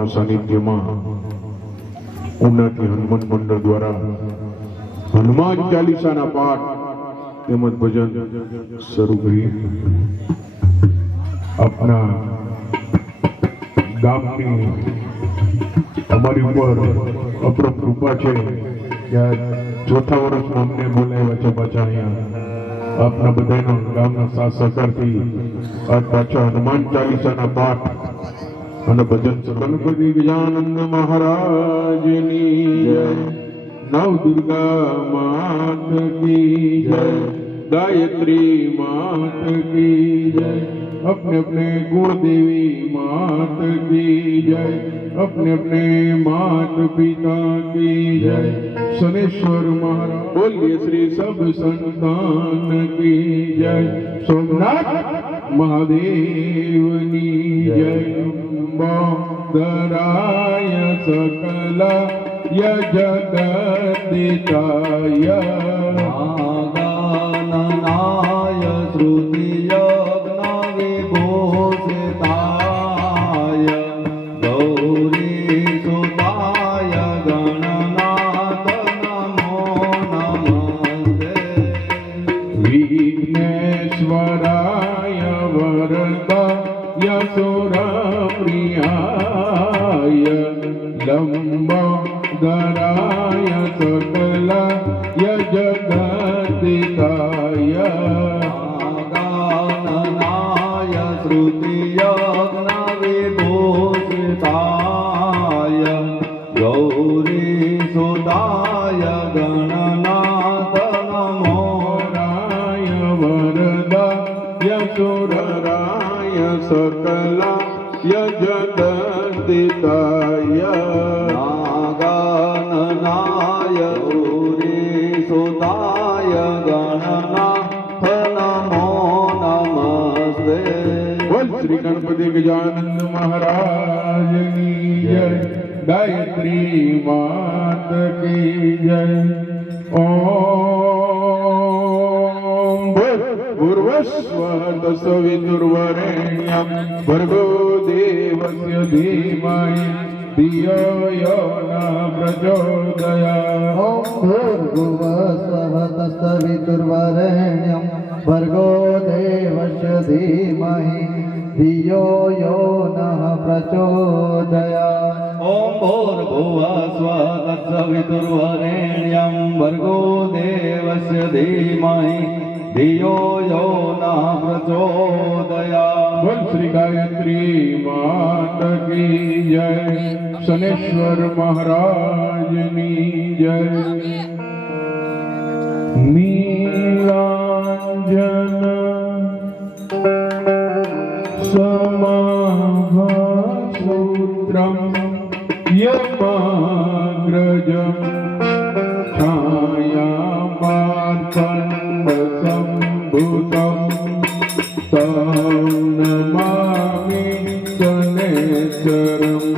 બાપાના સાનિધ્યમાં ઉનાથી હનુમાન મંડળ દ્વારા હનુમાન ચાલીસાના પાઠ તેમજ ભજન શરૂ કરી આપના ગામની અમારી ઉપર અપરમ કૃપા છે કે ચોથા વર્ષમાં અમને બોલાવ્યા છે પાછા અહીંયા આપના બધાના ગામના સાથ સહકારથી આજ પાછા હનુમાન ચાલીસાના પાઠ અને ભજન ગણપતિ ગજાનંદ મહારાજની જય, નવ દુર્ગા માત કી જય, गायत्री मात की जय, अपने अपने गुण देवी मात की जय, अपने अपने मात पिता की जय, शनेश्वर महाराज बोलिए श्री सब संतान की जय, सोमनाथ महादेवनी जय, दराय सकल य जगदिताय नाय श्रुतियज्ञ विभूषिताय गौरी सुताय गणनाथ नमो नमस्ते, विघ्नेश्वराय वरदाय सुरप्रियाय लंबोदराय सकल य जगदिताय गाननाय श्रुतियज्ञ विभूषिताय गौरी सुताय गणनाथ नमो राय वरदाय सुरराय सकल य जगदिताय नागननाय गौरी सुताय गणनाथ नमो नमस्ते, बोल श्री गणपति गजानंद महाराज की जय, गायत्री मात की जय। ओम भूर्भुवस्सुवः तत्सवितुर्वरेण्यं भर्गो देवस्य धीमहि धियो यो न प्रचोदयात्। ॐ भूर्भुवस्सुवः तत्सवितुर्वरेण्यं भर्गो देवस्य धीमहि धियो यो नः प्रचोदयात्। ॐ भूर्भुवस्सुवः तत्सवितुर्वरेण्यं भर्गो देवस्य धीमहि धियो यो नः प्रचोदयात्। बोल श्री गायत्री मात की जय, शनेश्वर महाराज की जय। नीलांजन समाभासूत्रं यमाग्रजं छायामार्तण्डसम्भुतं तं नमामि शनैश्चरम्।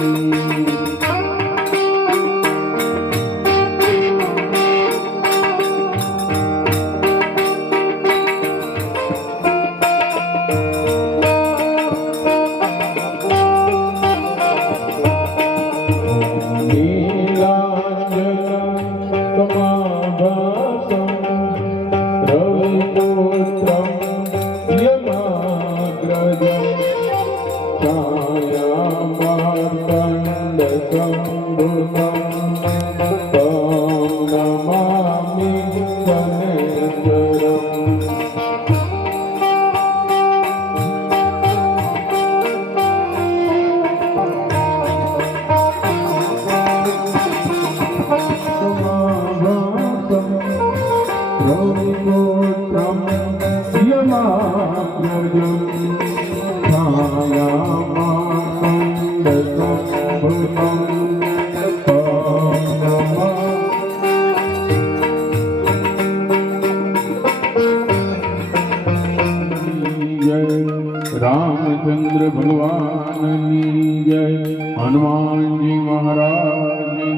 रामचंद्र भगवान की जय, हनुमान जी महाराज की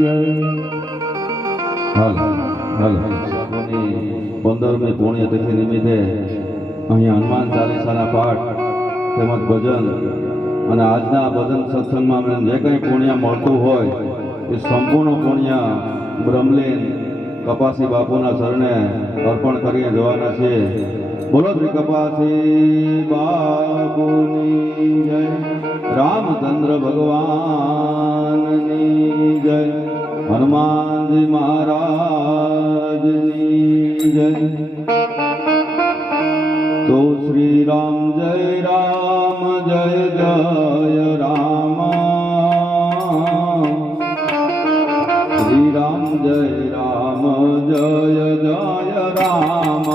जय। હાલ 15મી પુણ્યતિથિ નિમિત્તે અહીંયા હનુમાન ચાલીસાના પાઠ તેમજ ભજન અને આજના ભજન સત્સંગમાં અમને જે કંઈ પુણ્ય મળતું હોય એ સંપૂર્ણ પુણ્ય બ્રહ્મલીન કપાસી બાપુના ચરણે અર્પણ કરીને જવાના છીએ. બોલો શ્રી કપાસી બાપુની જય, રામચંદ્ર ભગવાનની જય, હનુમાનજી મહારાજની જય. તો શ્રી રામ જય રામ જય જય રામ, શ્રી રામ જય રામ જય જય રામ.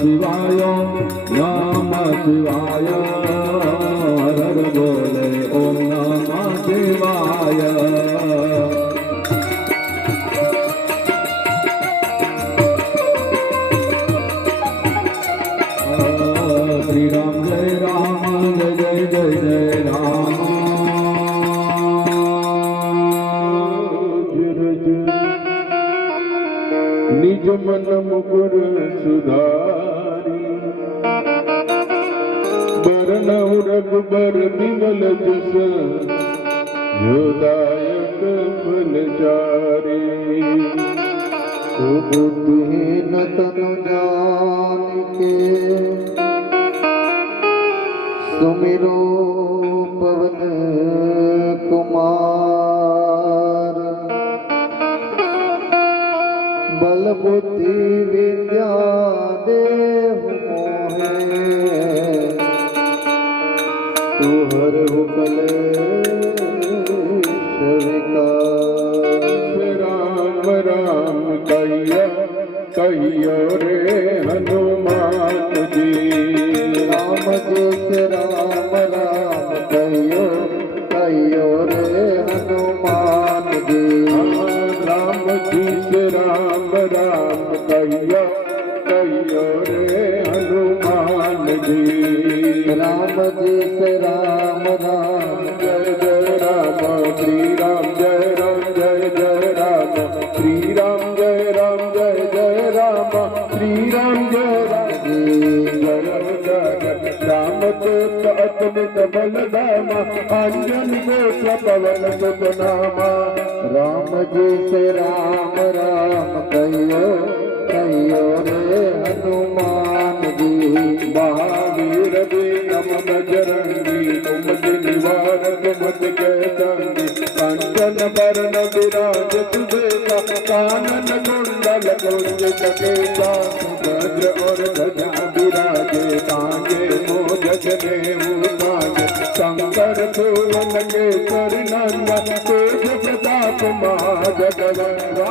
શિવાય નમઃ શિવાય, હર બોલે ઓમ નમઃ શિવાય. શ્રી રામ જય રામ જય જય જય જય રામ. નિજ મન મુકુર સુધારી, બરનઉ રઘુબર વિમલ જસ, યોદાયક ફલચારી. बुद्धिहीन तनु जानिके, सुमिरो पवन कुमार. बल बुद्धि विद्या देव मोहे, तू हर कलेश विकार. राम राम कहियो रे हनुमान जी, राम जी राम राम कहियो कहियो रे हनुमान जी. राम जी से राम राम कहियो कहियो रे हनुमान जी. राम जी से राम राम जय जय राम, श्री राम जय राम जय जय राम, श्री राम जय राम जय जय राम, श्री राम जय राम जय जय राम. दूत अतुलित बलधामा, अंजन गोत्र पवन सुत नामा. राम जी से राम राम कहियो कहियो रे हनुमान जी. महावीर विक्रम बजरंगी, कुमति निवारक मत के संगी. कंचन बरन विराज सुबेसा, कानन कुंडल कुंजित केसा. वज्र और ध्वजा विराजे, तांगे मोजस नेमु तांगे. शंकर सुवन केसर नंदन, तेज प्रताप महाजगवंदन.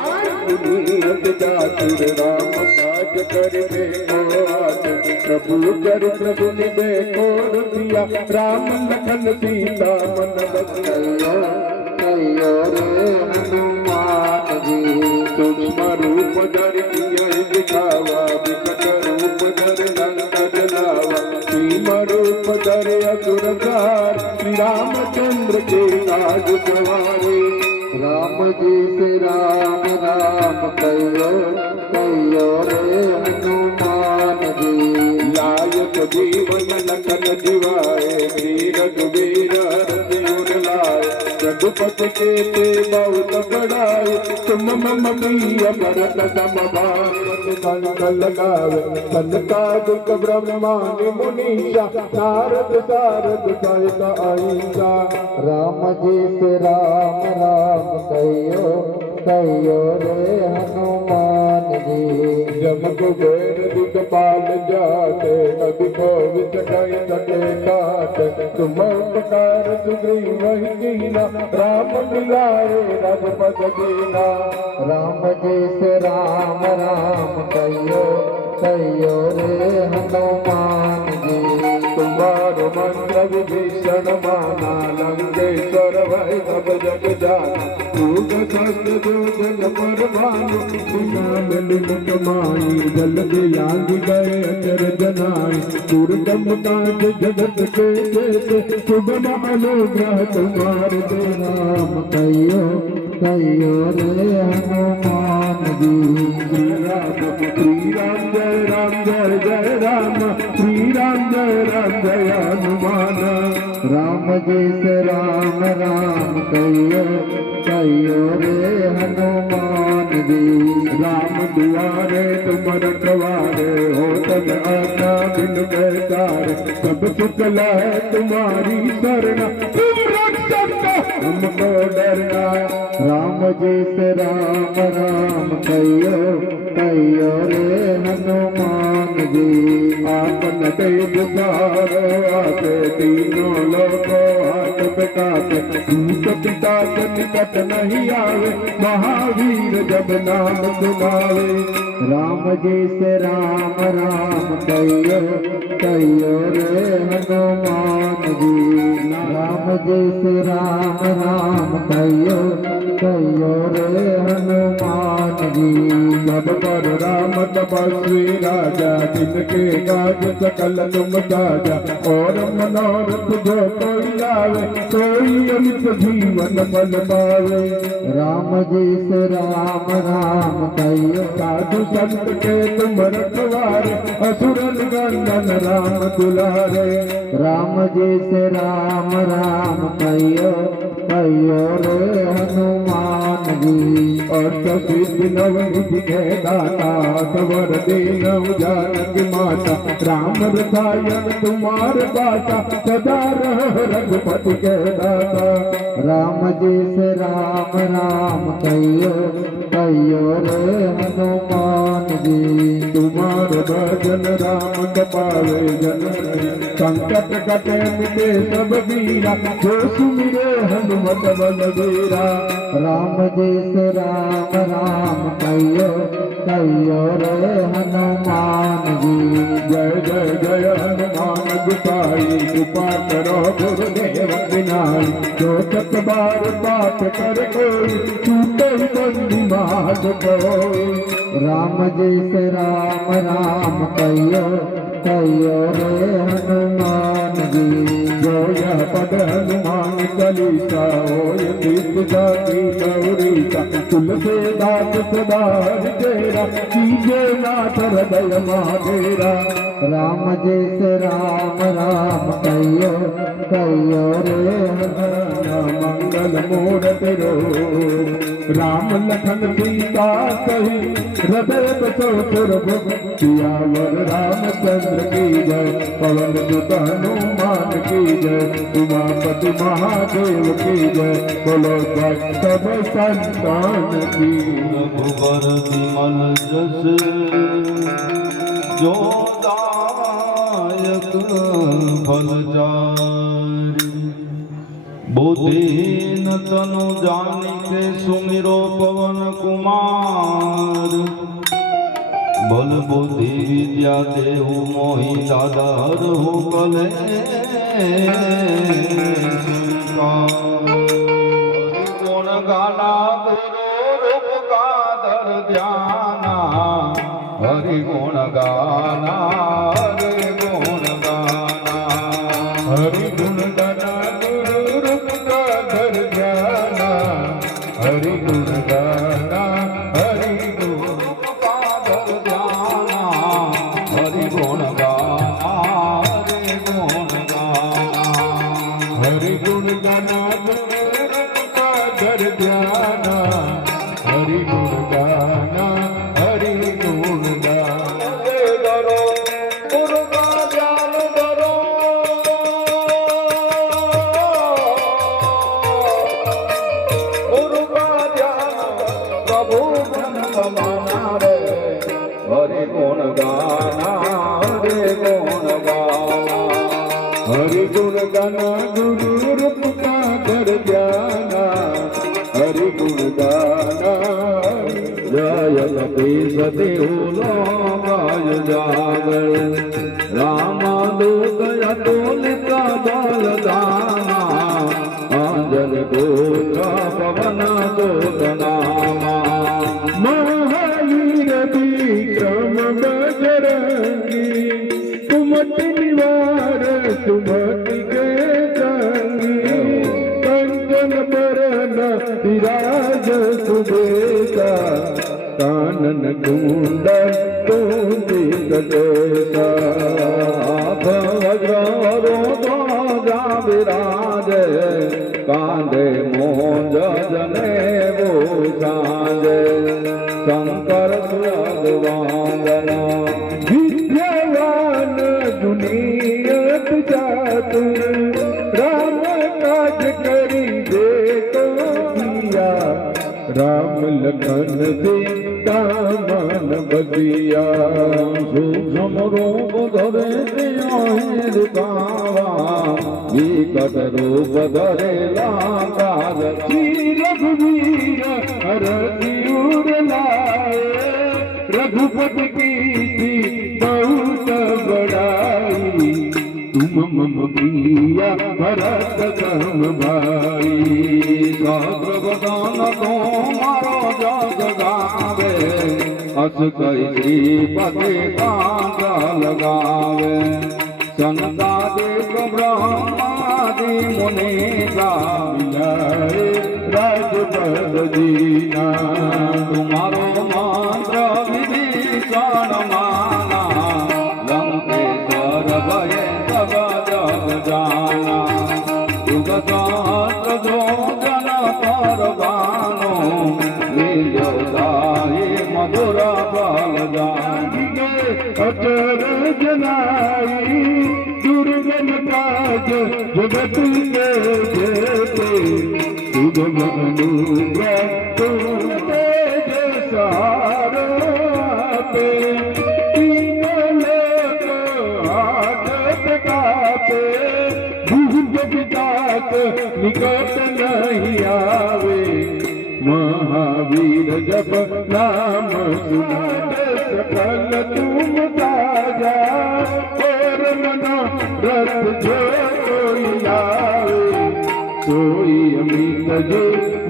पुनीत चातुर राम काज करिबे को आतुर. प्रभु चरित्र सुनि देखो रसिया, राम लखन सीता मन बसिया. कहियो रे हनुमान जी. सूक्ष्म रूप धरि सिय दिखावा, विकट रूप धरि लंक जलावा. भीम रूप धरि असुर संहार, श्री रामचंद्र के काज सवारे. राम जी से राम राम कहियो कहियो रे हनुमान जी लायक जीवन लखन जिवाए वीर रघुवीर हरसिर लाए रघुपति के ते बहुत बड़ाए तुम मम प्रिय भरत सम भागवत संग लगावे सनकादिक ब्रह्मांड मुनीषा नारद सारद सहित अहिंसा राम जी से राम राम कहियो कहियो रे हनुमान जी जब कुबेर दिगपाल जाते नदी को विचकाई सके काट तुम उपकार सुग्रीव ही कीना राम मिलाए रघुपत दीना राम जी से राम राम कहियो कहियो रे हनुमान जी तुम्हारो मंत्र विभीषण माना लंकेश्वर भय सब जग जाना भूग शस्त्र जो जग पर भानु बिना मिलित माई जल दियांग गए अचर जनाई दुर्गम काज जगत के देते शुभ अनुग्रह तुम्हारे दे राम कहियो कहियो रे हनुमान जी श्री राम जय राम जय जय राम श्री राम जय हनुमान राम जी से राम राम कहियो कहियो रे हनुमान जी राम दुआरे तुम रखवारे हो तब आज्ञा बिन पैसारे सब सुख है तुम्हारी शरण तुम रक्षक हमको डरना राम जी से राम राम कहियो कहियो रे हनुमान जी आपन तेज सारो आके तीनों लोगों हाथ बिठाते भूत पिता के निकट नहीं आवे महावीर जब नाम सुनावे राम जी से राम राम कहियो कहियो रे हनुमान जी राम जी से राम राम कहियो कहियो रे हनुमान जी सब पर राम तपस्वी राजा जिनके काज सकल तुम साजा और मनोरथ जो कोई लावे कोई अमित जीवन फल पावे राम जी से राम राम कहियो साधु संत के तुम रखवारे असुरन गंदन राम दुलारे राम जी से राम राम कहियो कहियो रे हनुमान जी और सिद्धि नवनिधि के दाता सवर दीन जानकी माता राम रसायन तुम्हार बाटा सदा रह रघुपति के दाता राम जी से राम राम कहियो कहियो रे हनुमान जी तुम्हार भजन राम पावे जन संकट कटे मिटे सब वीरा जो सुमिरे हनुमत बलवीरा राम जी से राम राम कहियो कहियो रे हनुमान जी जय जय जय हनुमान गुसाई कृपा करो गुरुदेव विनाई जो सत बार पाठ कर कोई छूटे बंदी मात कोई राम जी से राम राम कहियो कहियो रे हनुमान जी जो यह पद हनुमान चालीसा होय तीर्थ जाति गौरीसा तुलसीदास सदा तेरा कीजे नाथ हृदय महादेरा राम जी से राम राम कहियो कहियो रे मंगल मूर्ति रो राम लखन सीता सही हृदय बसो सुरभुग सियावर रामचंद्र की जय पवन सुत हनुमान की जय उमापति महादेव की जय बोलो सब संतान की रघुबर विमल जस जो दायक फलचारी बुद्धिहीन तनु जानिके सुमिरो पवन कुमार बल बुद्धि विद्या देहु मोहि दादर हो कले गुण गाना गुरु रूप गादर ध्याना हरि गुण गाना हरि गुण गाना हरि गुण गाना गुरु रूप गादर ध्याना हरि હરિ ગુણ ગાના હરિ ગુણ પાદર ધ્યાના હરિ ગુણ ગાના હરિ ગુણ ગાના હરિ ગુણ ગાના પાદર ધ્યાના હરિ ગુણ ગાના હરિ ગુણ ગાના ધરો ગુરુના ધ્યાન ધરો ગુરુના ધ્યાન પ્રભુ માના રે હરિ ગુણ ગાના હરિ ગુણ ગાના હરિ ગુણ ગાના ગુરુ રૂપ પાદર ધ્યાના હરિ ગુણ ગાના જય કપી સતી ઉલો ગાય જાગર રામ દૂત અતુલિત બલદાના અંજન પુત્ર પવન સુત નામા મહાવીર વિક્રમ બજરંગી સુમતિ નિવાર સુમતિ કે સંગી કંચન બરન વિરાજ સુબેસા કાનન કુંડલ તુંજી ગજેસા વજ્રો ધ્વજા વિરાજે કાંધે મોંજ જને ભૂષાજે શંકર સુરદ વાંદના વિદ્યાવાન દુનિયત જાતું રામ કાજ કરી દે તો દિયા રામ લખન સીતા મન બદિયા સૂક્ષ્મ રૂપ ધરે દિખાવા વિકટ રૂપ ધરેલા કાજ શ્રી રઘુવીર હરતિ ઉર લાए रघुपति की बहुत बड़ाई तुम मम प्रिया भरत सम भाई સહસ્ર વદન તો મારો જગ ગાવે અસ કઈ શ્રીપતિ કાંત લગાવે સંતાદિક બ્રહ્માદિ મુનિ ગાવે राजपद दीना તુમારો મંત્ર વિભીષણ માના લંકેશ્વર ભય સબ જગ જાના યુગ સહસ્ર જોજન પરવાનો વિજયદાયી મધુર ફલ જાની अचर जनाई दुर्गम काज जगत के जेते सुगम अनुग्रह तुम तेज सहारे तीन लोक आठ कापे भूज पितात निकट नहीं आवे महावीर जप नाम सुनाते सकल तुम ताजा और मनो रथ जो कोई लावे सोई अमित जो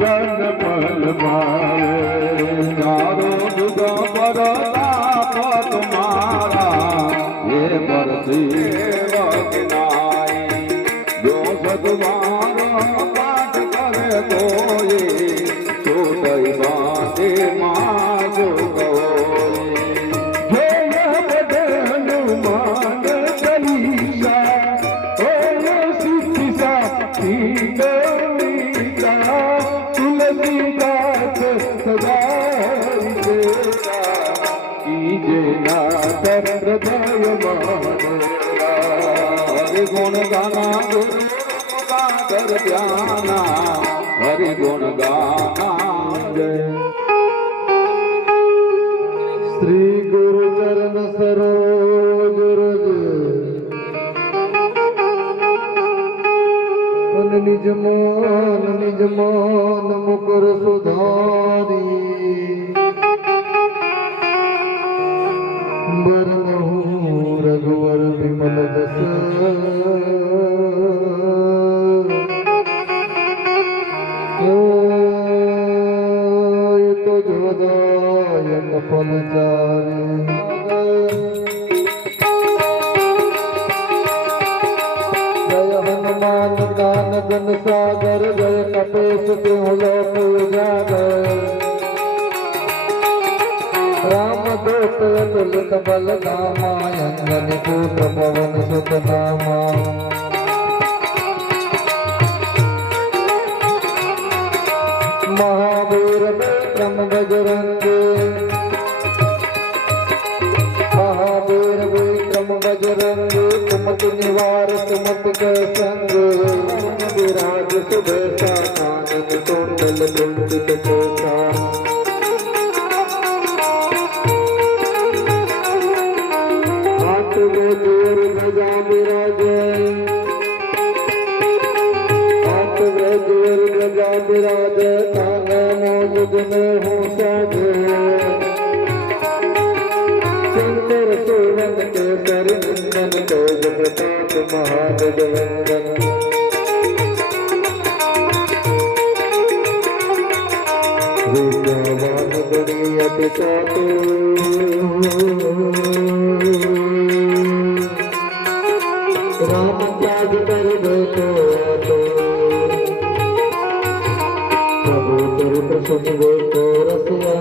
वन पल पावे ચારો યુગ પર તાપ તુમારા એ પરસી વગનાઈ જો સદવાન પાઠ કરે કોઈ છોટઈ બાતે માં જો जय बड़े हनुमान चालीसा ओम सिद्धिसा गौरीसा तुलसीदास सदाई देता कीजे नाथ हृदय मानोरा હરિ ગુણ ગાના ગુરુ પાદર ધ્યાના હરિ ગુણ ગાના જય श्री गुरु चरण सरोज रज तन निज मान मुकर सुधारी बरनहु रघुवर विमल दस तो जोदायक फलचारी जय हनुमान ज्ञान गण सागर जय कपेश तिहु लोक उजागर कोट तुलित बलधामा अंजनी पुत्र पवन सुत नामा महावीर विक्रम बजरंगी महावीर विक्रम बजरंगी कुमति निवार सुमति के संग विराज सुबेसा कानन कुंडल कुंचित केसा हाथ में दूर ध्वजा विराजे हाथ में दूर ध्वजा विराजे काने मौज में हूँ साजे सुंदर सुवन के सर नंदन तेज प्रताप महागजवंदन विद्यावान गुणी अति राम त्याग कर देखो प्रभु चरित्र सुन देखो रसिया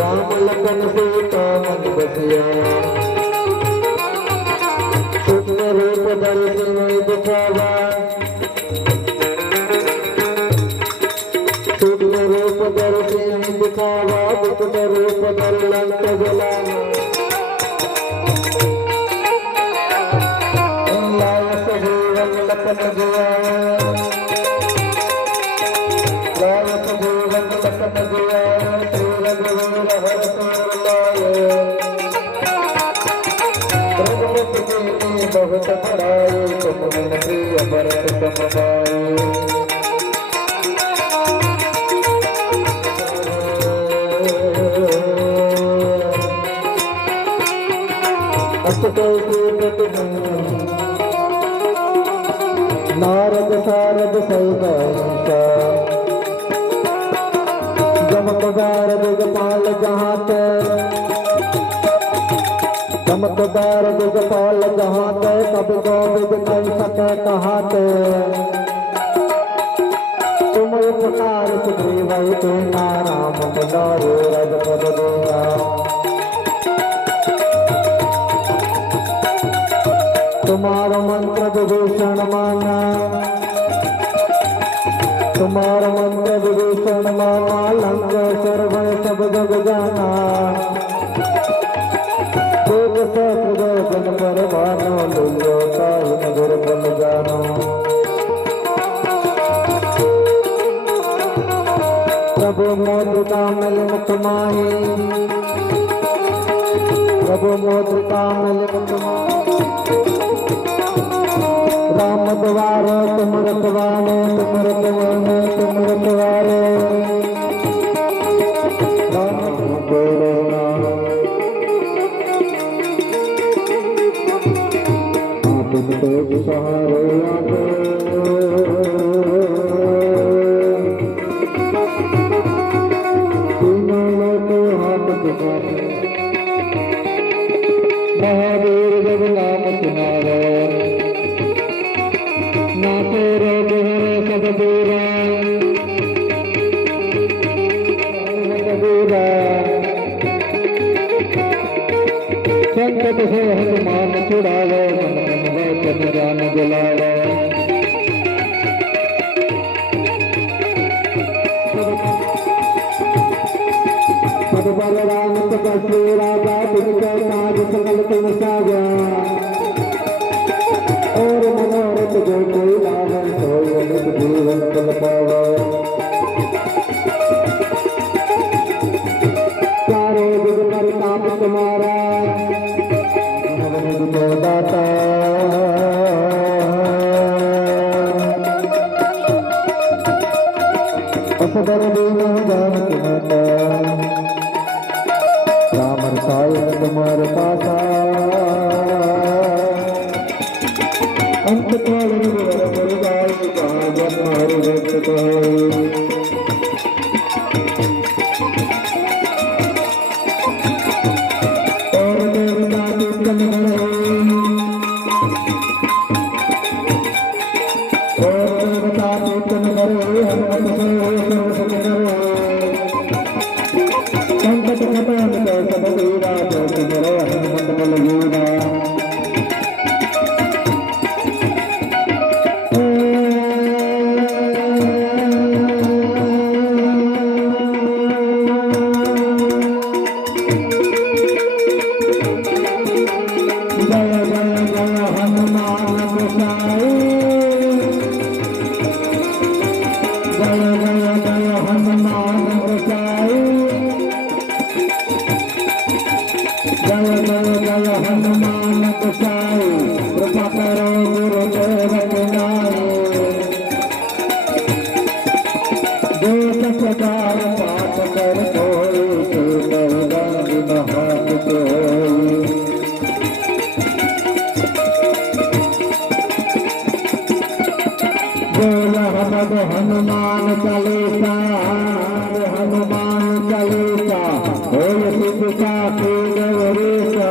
राम लखन सीता मन बसिया सूक्ष्म रूप दर्शन दिखावा सूक्ष्म रूप दर्शन दिखावा विकट रूप धर लंक जलावा लाय सजीवन लखन जिया लाय सजीवन लखन जिया श्री रघुवीर हर सिर लाए रघुपति कीन्ही बहुत बड़ाई तुम बिन प्रिय भरत सम भाई नारद सारद सैदा जमकदार दिगपाल जहाँ ते चमकदार दिगपाल जहाँ ते कभी गोविंद नहीं सके कहाँ ते तुम उपकार सुग्रीव ते नाम पधारो रजपद देना तुम्हारा मंत्र विभूषण माना तुम्हारा मंत्र विभूषण माना लंकेश्वर भय सब जग जाना देव सहृदय जन पर भानो लियो ताहि नगर बन जानो प्रभु मोद्रिका मिल मुख माही प्रभु मोद्रिका मिल मुख माही राम द्वारे तुम रखवारे तुम रखवारे तुम रखवारे राम बोलना आप तो सहारे आगे तीनों लोग हाथ दिखाते महावीर जब नाम सुनावे संकट से हनुमान छुड़ावे मन मन वचन ज्ञान दिलावे पद बलराम तपस्वी राजा बिनकर काज सकल तुम साजा और मनोरथ जो कोई लावे सोई अमित जीवन फल पावे चारों जुग पर काम तुम्हारा दाता असबर दीना जानकी माता राम रसायन तुम्हार पासा अंत काल मुरगाई कहाँ जन्मार व्यक्त और देवता कीर्तन करे हनुमत से बोल हनुमद हनुमान चालीसा हनुमान चालीसा बोल सीता के गौरीसा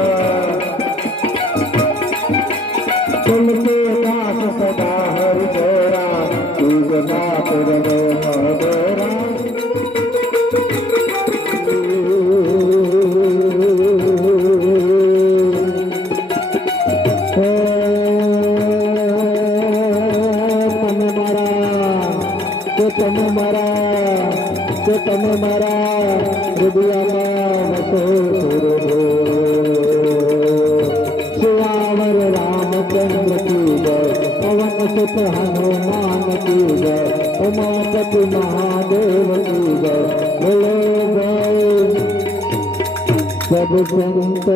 तुलसी दास सदा हरि तेरा तुझनाथ रवो महोदरा તમે મારા હૃદયમાં વસો છો સુવાવર રામચંદ્ર કી જય પવન સુત હનુમાન કી જય ઉમાપતિ મહાદેવ કી જય બોલો ભાઈ સબ સંત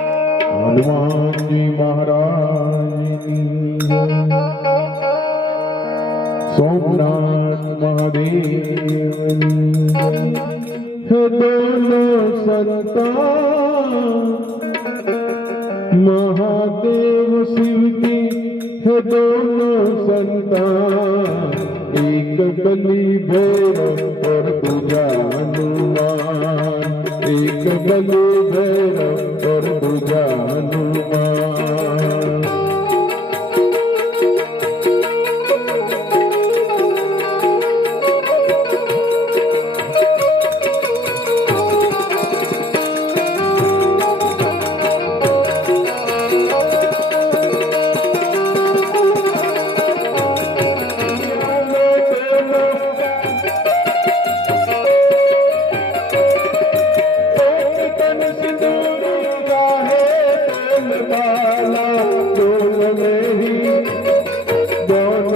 हनुमान जी महाराज की जय। सोमनाथ महादेव की जय। हे दोनों संता महादेव शिव की हे दोनों संता एक बलि भैरव और दूजा हनुमान एक बलि भैरव और दूजा हनुमान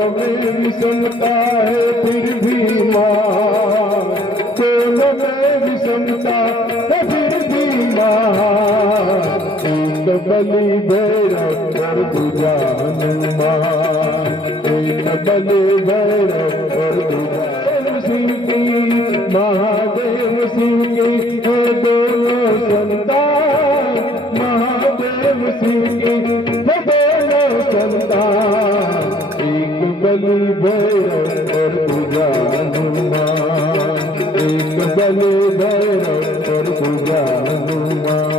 विषमता है फिर भी मां दोनों में विषमता है फिर भी मां एक बलि भैरव और दूजा हनुमान एक बलि भैरव और दूजा शिव की महादेव शिव की है दोनों संतान महादेव शिव की है दोनों संतान बलि भैरव और दूजा हनुमान एक बलि भैरव और दूजा हनुमान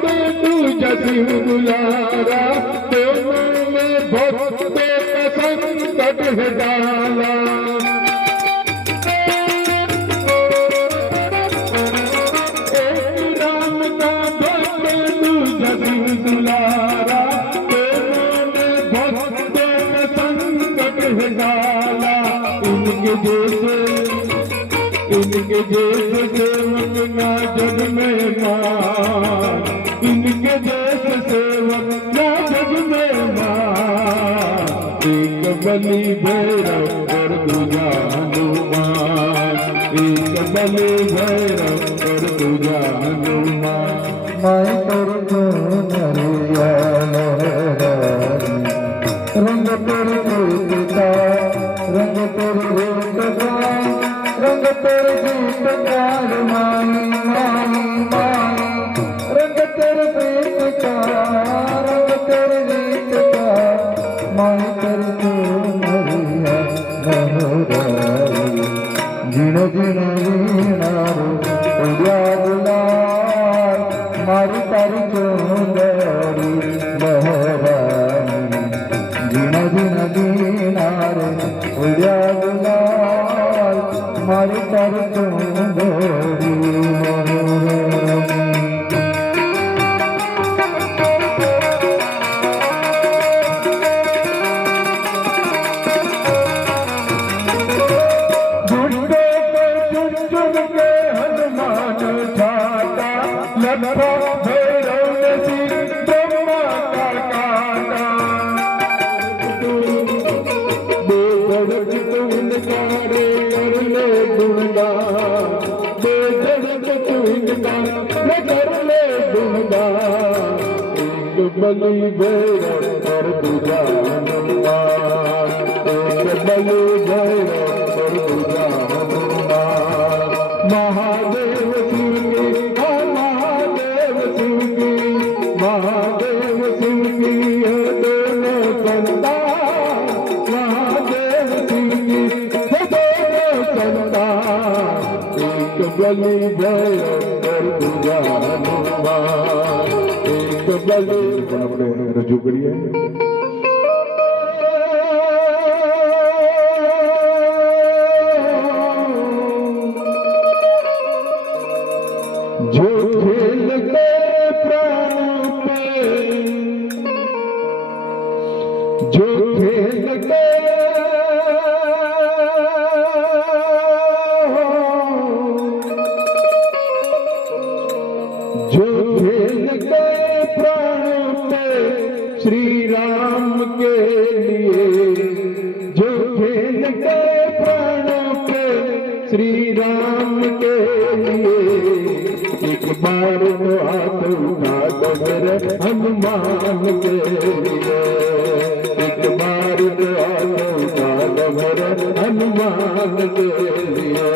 शिव दुलारा दोनों में भक्तों का संकट है डाला एक राम का भक्त दूजा शिव दुलारा दोनों में भक्तों का संकट है डाला इनके जैसे सेवक ना जग में मान इनके जैसे सेवक ना जग में मान एक बलि भैरव और दूजा हनुमान एक बलि भैरव और दूजा हनुमान मैं करतो नरिया रंग पर गीता रंग पर गीता रंग पर गीता माई माई माई रंग कर गीता रंग कर गीता माई कर तो नरिया नहोराई जिन जिन वीणारो उड़िया गुलाल मारी तारी चोंदरी लहराई जिन जिन वीणारो उड़िया गुलाल मारी कर बलि भैरव कर दूजा हनुमान, बलि भैरव कर दूजा हनुमान। महादेव शिव की महादेव शिव की महादेव शिव की है दोनों संतान, महादेव शिव की है दोनों संतान। एक बलि भैरव कर दूजा हनुमान, પણ આપણે રજૂ કરીએ। जो खेल के प्राण पे, जो खेल के जो खेल के श्री राम के लिए, जो खेल के प्राण पे श्री राम के लिए। एक बार तो हाथ उठा दो मेरे हनुमान के लिए, एक बार तो हाथ उठा दो मेरे हनुमान के लिए।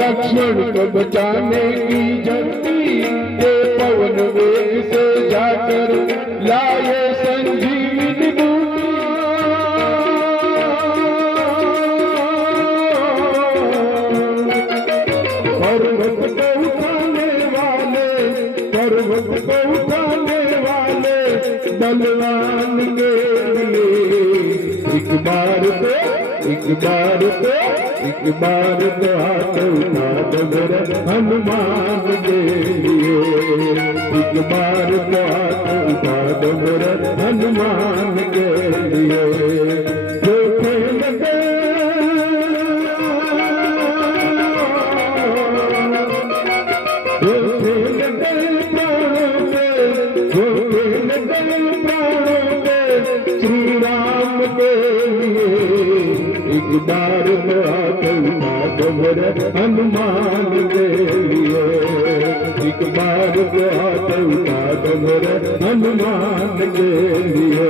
लक्ष्मण को बचाने की जल्दी ये पवन वेग से जाकर लाए संजीवनी बूटी। पर्वत को उठाने वाले, पर्वत को उठाने वाले बलवान के लिए एक बार तो एक बार तो एक बार तो हाथ उठा दो मेरे हनुमान के लिए, एक बार तो हाथ उठा दो मेरे हनुमान के लिए। जो खेल दे जो खेल दे प्राणों पे, जो खेल दे प्राणों पे श्री राम के लिए, एक बार तो हाथ उठा दो मेरे हनुमान के लिए, एक बार तो हाथ उठा दो मेरे हनुमान के लिए।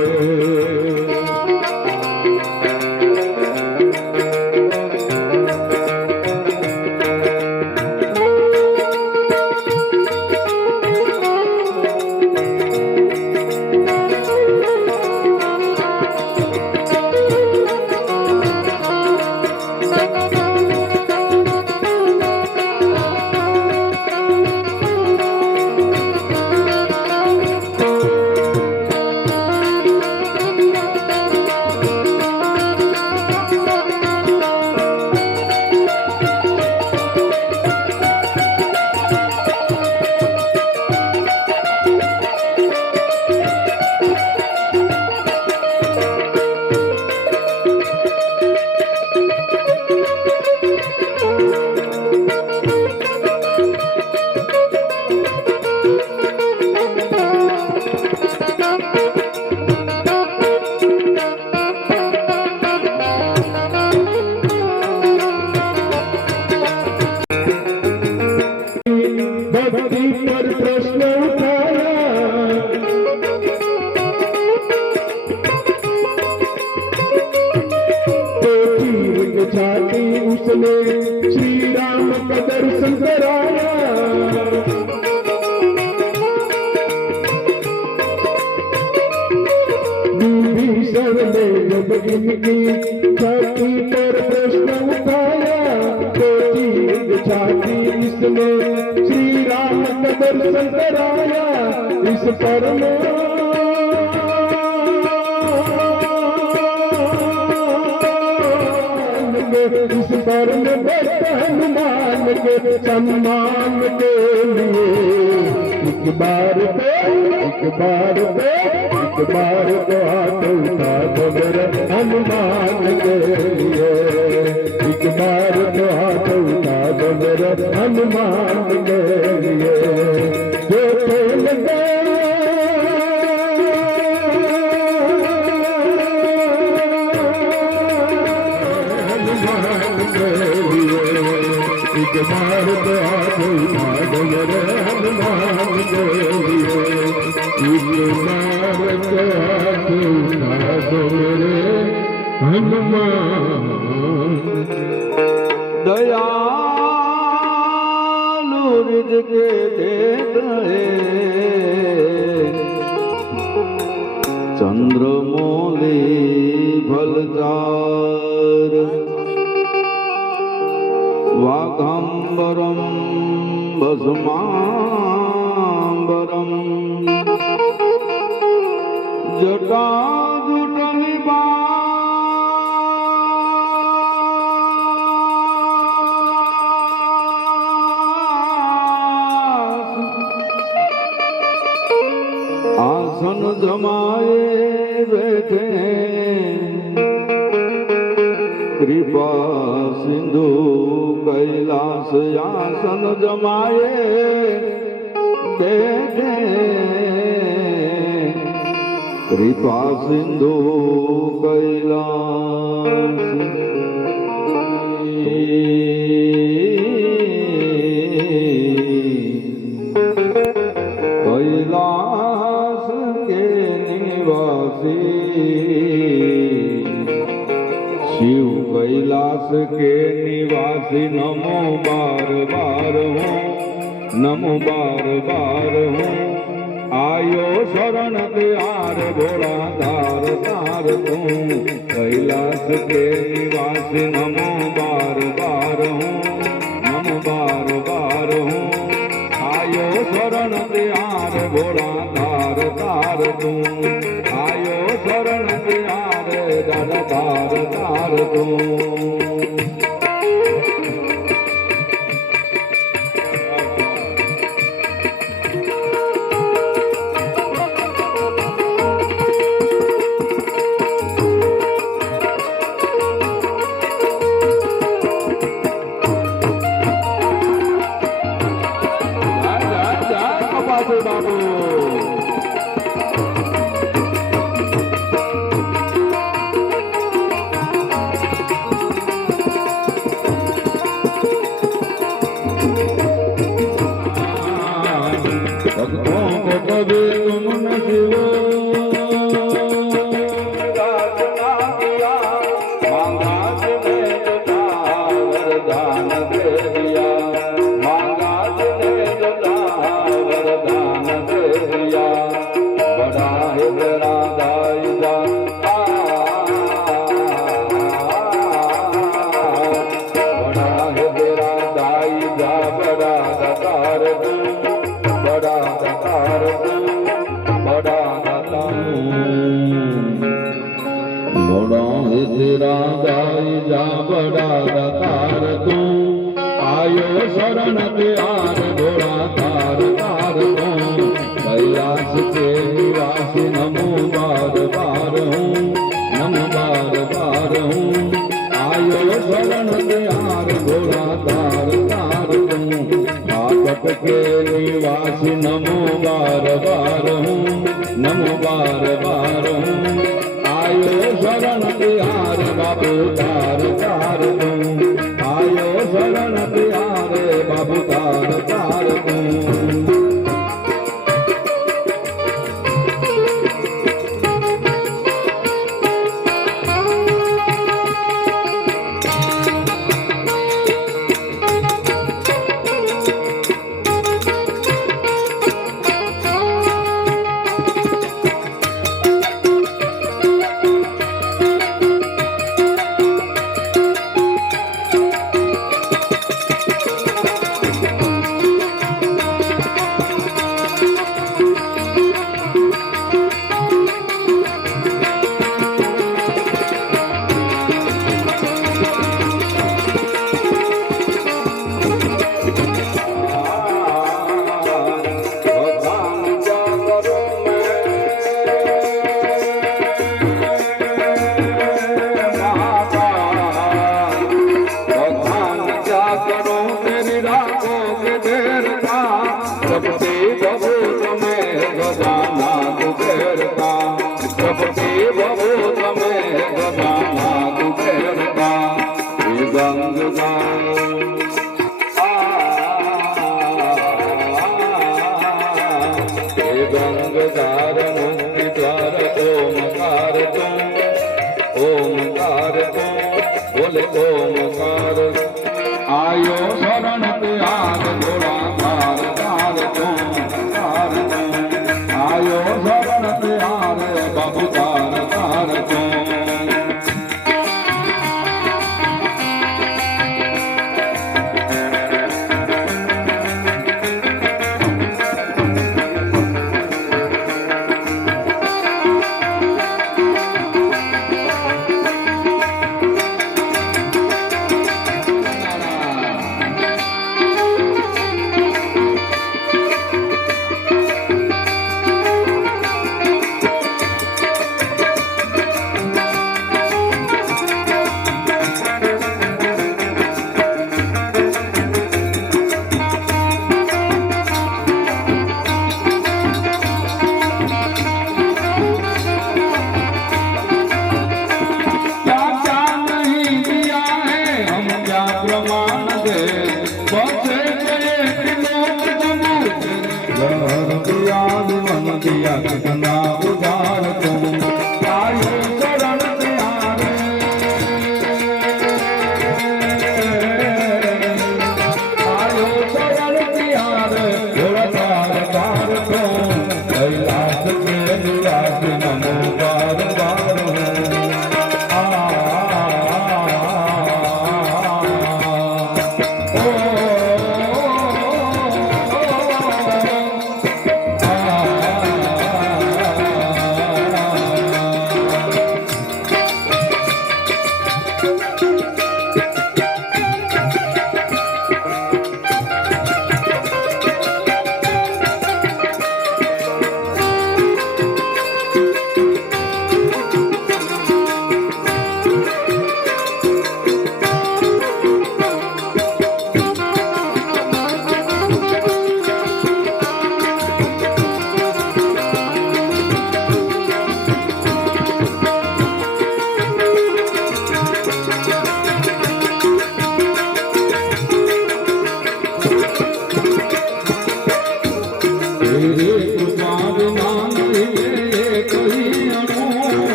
भक्ति पर प्रश्न उठाया, तो चीर के छाती उसने श्री राम का दर्शन कराया। विभीषण ने जब इनकी छाती पर प्रश्न उठाया, तो चीर के छाती इसने श्री राम का दर्शन कराया। इस पर इस पर हनुमान के सम्मान के लिए, एक बार तो एक बार तो एक बार तो हाथ उठा दो मेरे हनुमान के लिए, एक बार तो हाथ उठा दो मेरे हनुमान के लिए। जो खेल दे हनुमान के लिए, एक बार तो हाथ उठा दो मेरे हनुमान के लिए, एक बार तो हाथ उठा दो मेरे हनुमान। दयालु हृद के देत है, चंद्रमौली फलचार, वाघांबरम भस्मांबरम, जटाजुट आसन जमाए बैठे कृपा सिंधु कैलाश आसन जमाए बैठे कृपा सिंधु कैलाश। कैलाश के निवासी शिव कैलाश के निवासी, नमो बार बार हूँ, नमो बार बार हूँ। आयो शरण त्यार घोड़ा तार तार तू, कैलाश के निवासी नमो बार बार हूँ, नमो बार बार हूँ। आयो शरण त्यार घोड़ा तार तार तू, आयो शरण त्यार દાદા તાર તાર તું तेरा गाई जा बड़ा दातार तू आयो शरण त्यार घोड़ा तार तार तू कैलाश के निवासी नमो बार बार हूँ नमो बार बार हूँ आयो शरण त्यार घोड़ा तार तार तू आपट के निवासी नमो बार बार हूँ नमो बार बार हूँ आयो शरण तिहार बाबू तार तार तू आयो शरण तिहार बाबू तार तार तू गंगदार मुक्ति द्वार ओमकार तुम ओमकार तुम बोले ओमकार आयो शरण त्याग घोड़ा तार तार तुम आयो शरण त्याग बाबू तार तार तुम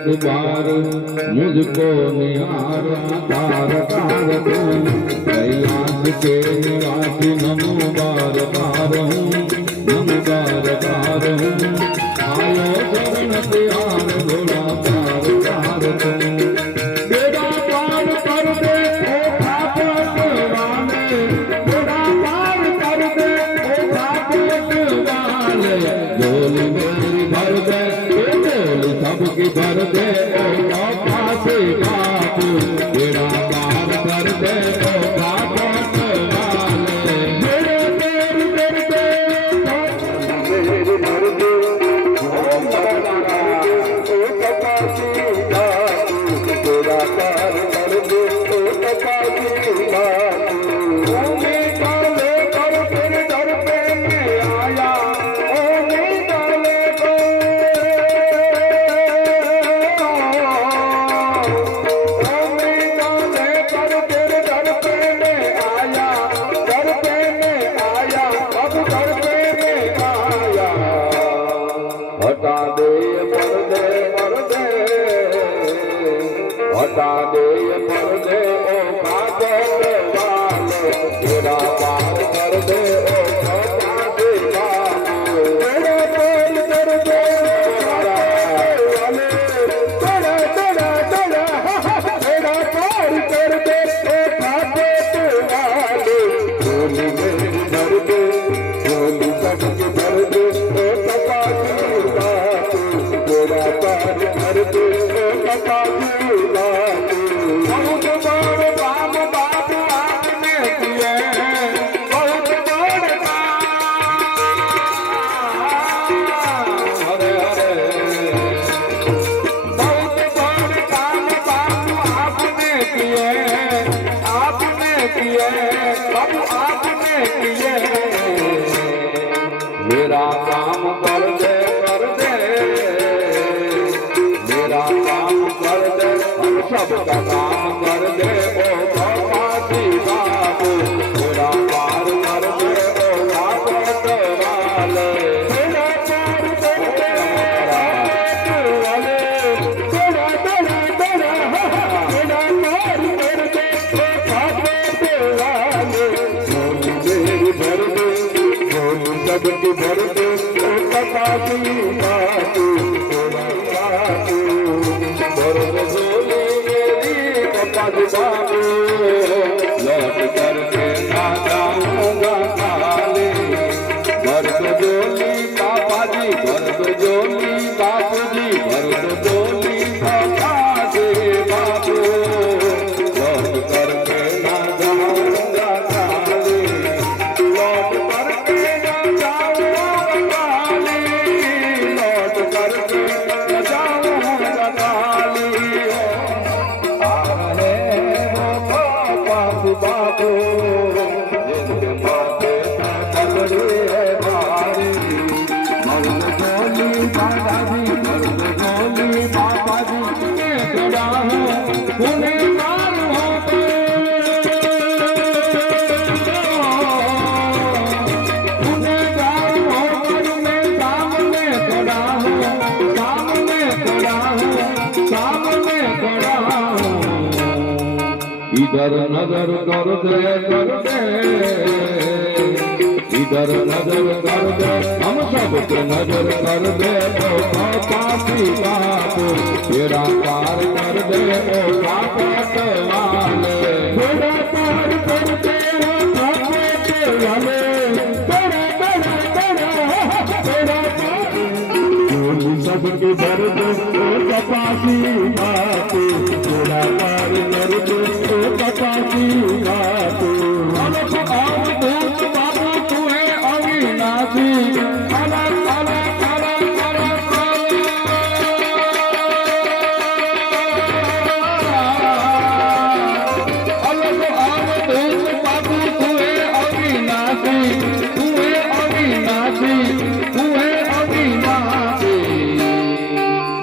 एक बार मुझको निहार आधार कार तुम कैलाश के निवासी नमो बार बार हूँ नमो बार बार हूँ आयो शरण तिहार घोड़ा पार पार तुम बेड़ा पार कर दे ओ ठाकुर वाले बेड़ा पार कर दे ओ ठाकुर वाले झोली मेरी भर दे झोली सबकी भर दे ओ बाबा से बापू बेड़ा पार कर दे ओ ठाकुर वाले बेड़े तेरी कर दे मेरे भर दे ओ बाबा ओ कपासी बापू तेरा पार कर दे ओ कपासी बापू ओ मैं काले कर तेरे दर पे मैं आया ओ मैं काले कर तेरे दर पे मैं आया दर पे मैं आया अब दर पे मैं आया हटा दे पर्दे पर्दे हटा दे पर्दे ओ भागवत वाले तेरा पार कर दे ओ कपासी बापू तेरा पार कर दे वाले तेरा तेरा तेरा तेरा पार कर दे ओ भागवत वाले झोली मेरी भर दे झोली सबकी भर दे ओ कपासी बापू तेरा पार कर दे ओ कपासी बापू बहुत बड़ काम बापू आपने किए बहुत बड़ काम हरे हरे बहुत बड़ काम बापू आपने किए बाबू आपने किए मेरा काम कर दे मेरा काम कर दे हम सबका काम कर दे ओ कपासी बापू मेरा पार कर दे ओ भागवत वाले मेरा पार कर दे वाले तेरा तेरा तेरा मेरा पार कर दे ओ भागवत वाले झोली मेरी भर दे झोली सबकी भर दे ओ कपासी बापू तेरा बापू भर दे झोली मेरी कपासी बापू लौट करके ना जाऊंगा खाली भर दो झोली पापा जी भर दो झोली बापू जी भर दो झोली पापा जी बापू लौट करके ना जाऊंगा खाली लौट करके ना जाऊंगा खाली लौट करके ना जाऊंगा खाली आ रहे हो कपासी बापू जिनके माथे पे पगड़ी है भारी मर्द झोली दादाजी मर्द झोली बाबा जी मैं खड़ा हूँ उन्हें मार होते उन्हें गार होकर मैं सामने खड़ा हूँ सामने खड़ा हूँ सामने खड़ा हूँ इधर नजर कर दे इधर नजर कर दे हम सब पे नजर कर दे ओ कपासी बापू तेरा पार कर दे ओ भागवत वाले तेरा पार कर दे ओ भागवत वाले तेरा तेरा तेरा तेरा पार झोली सबकी भर दे ओ कपासी बापू तेरा पार कर दे ओ कपासी बापू अलग अवधूत बाबू तू है अविनाशी अलग अलग अलग अलग अलग अवधूत बाबू तू है अविनाशी तू है अविनाशी तू है अविनाशी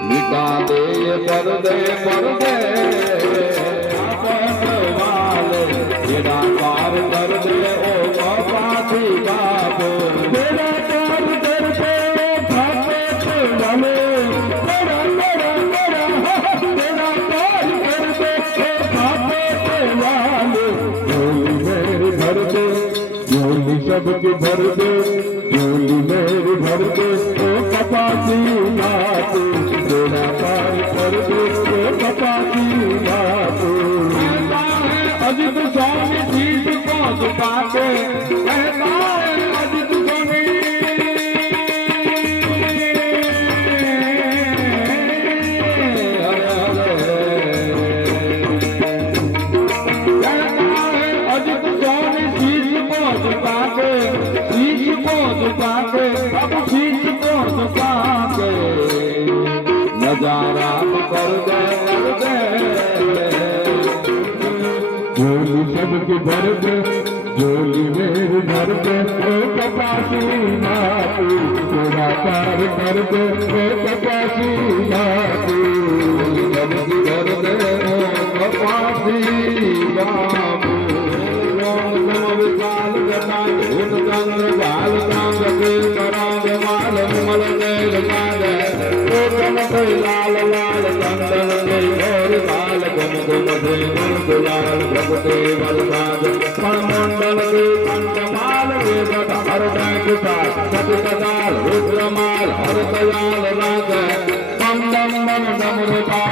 मिटा दे ये पर्दे सबकी भर दे झोली मेरी भर दे ओ कपासी नाथ बेड़ा पार कर दे ओ कपासी नाथ अजित स्वामी शीश को झुका के कहता है अजित स्वामी अजित स्वामी शीश को झुका के शीश को झुका के अब शीश को झुका के नजारा कर दे झोली सबकी भर दे झोली मेरी भर दे ओ कपासी नाथ बेड़ा पार कर दे ओ कपासी नाथ सबकी भर दे कपासी बाबू विशाल गता भूत चंद्र बाल कांग के करांग माल विमल देव कांग ओ चमक लाल लाल चंदन के और लाल कुमकुम से गुलाल भगते बलसाज मंडल के कंठमाल वेद हर बैंक सतदाल रुद्रमाल हर दयाल राग बम बम बम डमरुका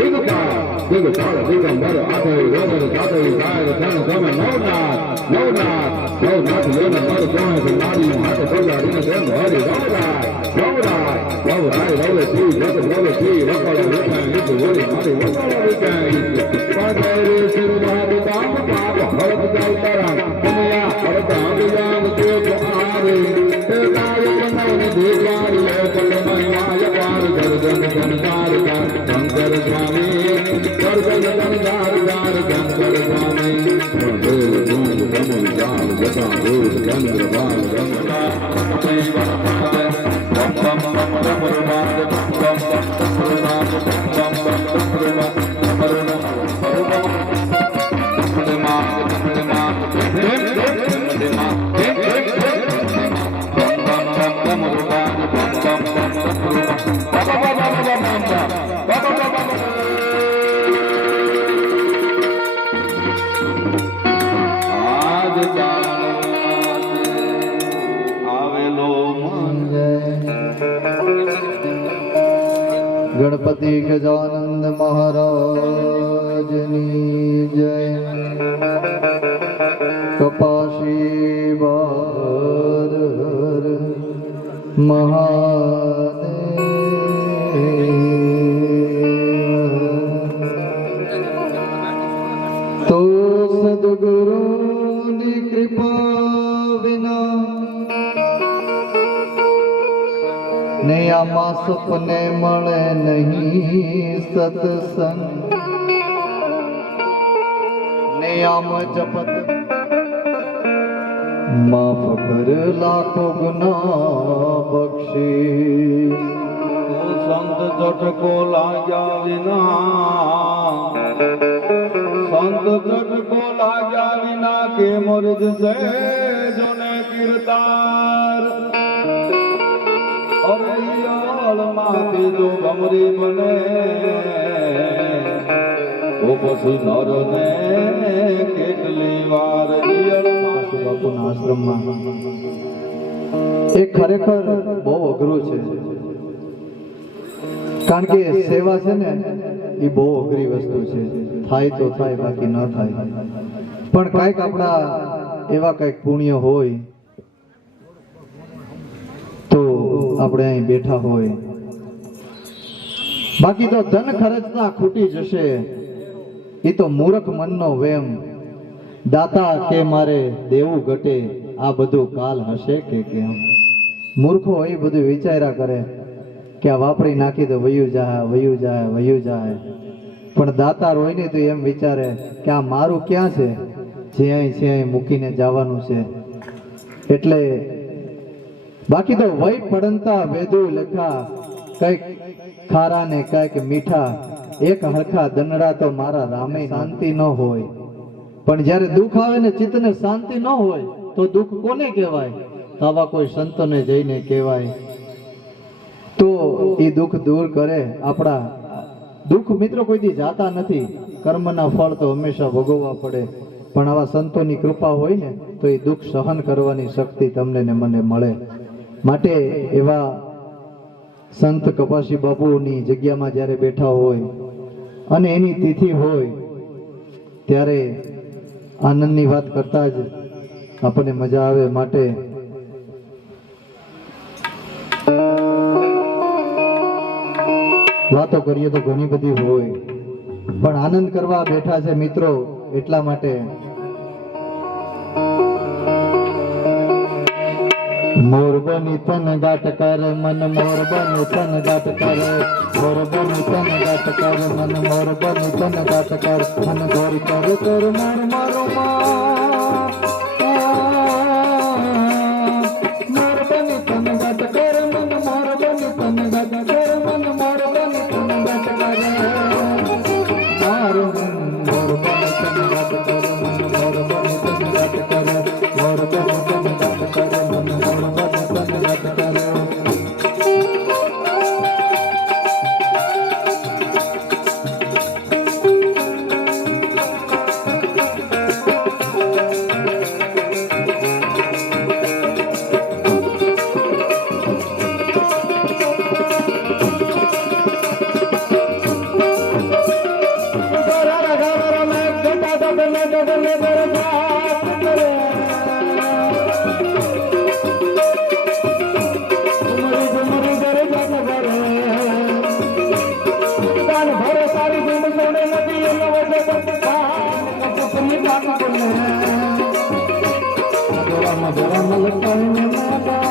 દિગપાળ દિગંબર આઠે ગોબર સાતે ગાય ધન ગમે નવનાથ લેન મર જોય મારી હાથ પગાડીને દેવ હરી ગવરાય રવે તી જગ રવે તી વકળ વિકાય લીધું વળી મારી વકળ વિકાય પાડરે સિરવાદ કામ પાપ હરત જાવતારા કમયા હરત આંગયાન તે આરે તે કાય બનાવને દેવારી લે કલ મહિમાય પાર ગરદન ગનદાર શંકર સ્વામી ગરદન ગનદાર શંકર સ્વામી જતા ભૂત ચંદ્ર બાલ ગંગા गणपति गजानंद महाराज ની જય। કપાસી બાર હર મહાદેવ। તો સદગુરુની કૃપા વિના ને આમાં સપને મળે નહીં સત્સંગ ને આમ જપત માફ કર લાખો ગુના બક્ષી। સંત ઝટકો લાગ્યા વિના કે મરજ સે જોને કીર્તાર માંથી જો ગમરી બને તો પછી નર ને કેટલી વાર બાપુના આશ્રમમાં એ ખરેખર બહુ અઘરું છે, કારણ કે સેવા છે ને એ બહુ અઘરી વસ્તુ છે। થાય તો થાય, બાકી ન થાય। પણ કઈક આપણા એવા કઈક પુણ્ય હોય તો આપણે અહીં બેઠા હોય, બાકી તો ધન ખર્ચના ખૂટી જશે એ તો મૂર્ખ મનનો વેમ। દાતા કે મારે દેવું ઘટે આ બધું કાલ હશે કે કેમ। મૂર્ખો એ બધું વિચાર્યા કરે કે આ વાપરી નાખી તો વયું જાય। પણ દાતા હોય ને તો એમ વિચારે કે આ મારું ક્યાં છે, જે અહીં મૂકીને જવાનું છે। એટલે બાકી તો વય પડંતા વેદુ લખા, કઈક ખારા ને કઈક મીઠા, એક હરખા દનડા તો મારા રામે શાંતિ ન હોય। પણ જ્યારે દુઃખ આવે ને ચિત્તને શાંતિ ન હોય તો દુઃખ કોને કહેવાય? આવા કોઈ સંતોને જઈને કહેવાય તો એ દુઃખ દૂર કરે આપણા। દુઃખ મિત્રો કોઈ દી જાતા નથી, કર્મના ફળ તો હંમેશા ભોગવવા પડે। પણ આવા સંતોની કૃપા હોય ને તો એ દુઃખ સહન કરવાની શક્તિ તમને ને મને મળે। માટે એવા સંત કપાસી બાપુની જગ્યામાં જ્યારે બેઠા હોય અને એની તિથિ હોય ત્યારે આનંદની વાત કરતા જ આપણને મજા આવે। માટે વાતો કરીએ તો ઘણી બધી હોય, પણ આનંદ કરવા બેઠા છે મિત્રો, એટલા માટે મોર બની તન ગાટ કર મન, મોર બની તન ગાટ કર, મોર બની તન ગાટ કર મન, મોર બની તન ગાટ કર મન, ગોરી કર કર મોર મારો મોર બની તન ગાટ કર મન, મોર બની તન ગાટ કર મન, મોર બની તન ગાટ કર મારો મોર બની તન ગાટ કર મન, મોર બની તન ગાટ કર, મોર બની તન ગાટ કર મન, મોર બની તન ગાટ કર। બાપ ને રામ રામ લખાઈને માતા